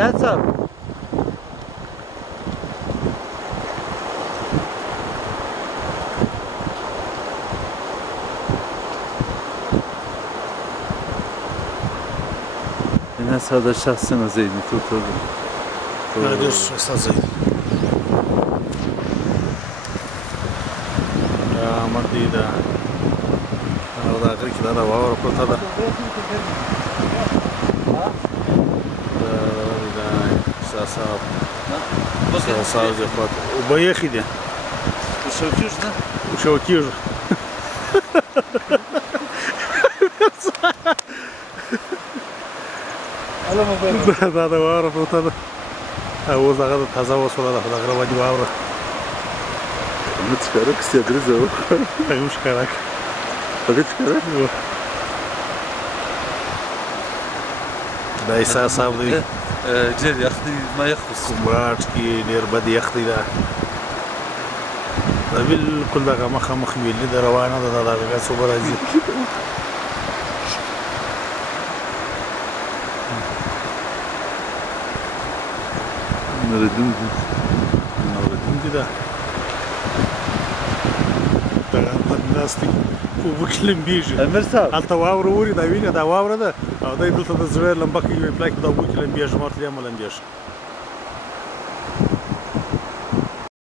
عنایت صاحب Yine sağda şahsına Zeyn'i tuturdu. Ne diyorsun Esad Zeyn? Ya maddi da. Arada akır ki da var ortada. Sağ ol Cepat. Поехали. Ушавкиш, да? Ушавкиш. Da var ortada. O zaman taze olsa da fotoğrafı var. Onu çıkarak istediniz o. Takım çıkarak. Bakın çıkarak mı? Daysa sabri. جل ياخذي ما يخلص كمبراتكي دير بدي ياخذي ده بالكل ده مخ بيلي ده روانه ده سوبر ازي نردم دي ده الناس دي وبكلم بيجي امير صاحب انت واور وري دا وینه دا واور ده او دای دلته د زړه لمبکې پلاک دا وبکلم بيجي مرتلی عمل بيجي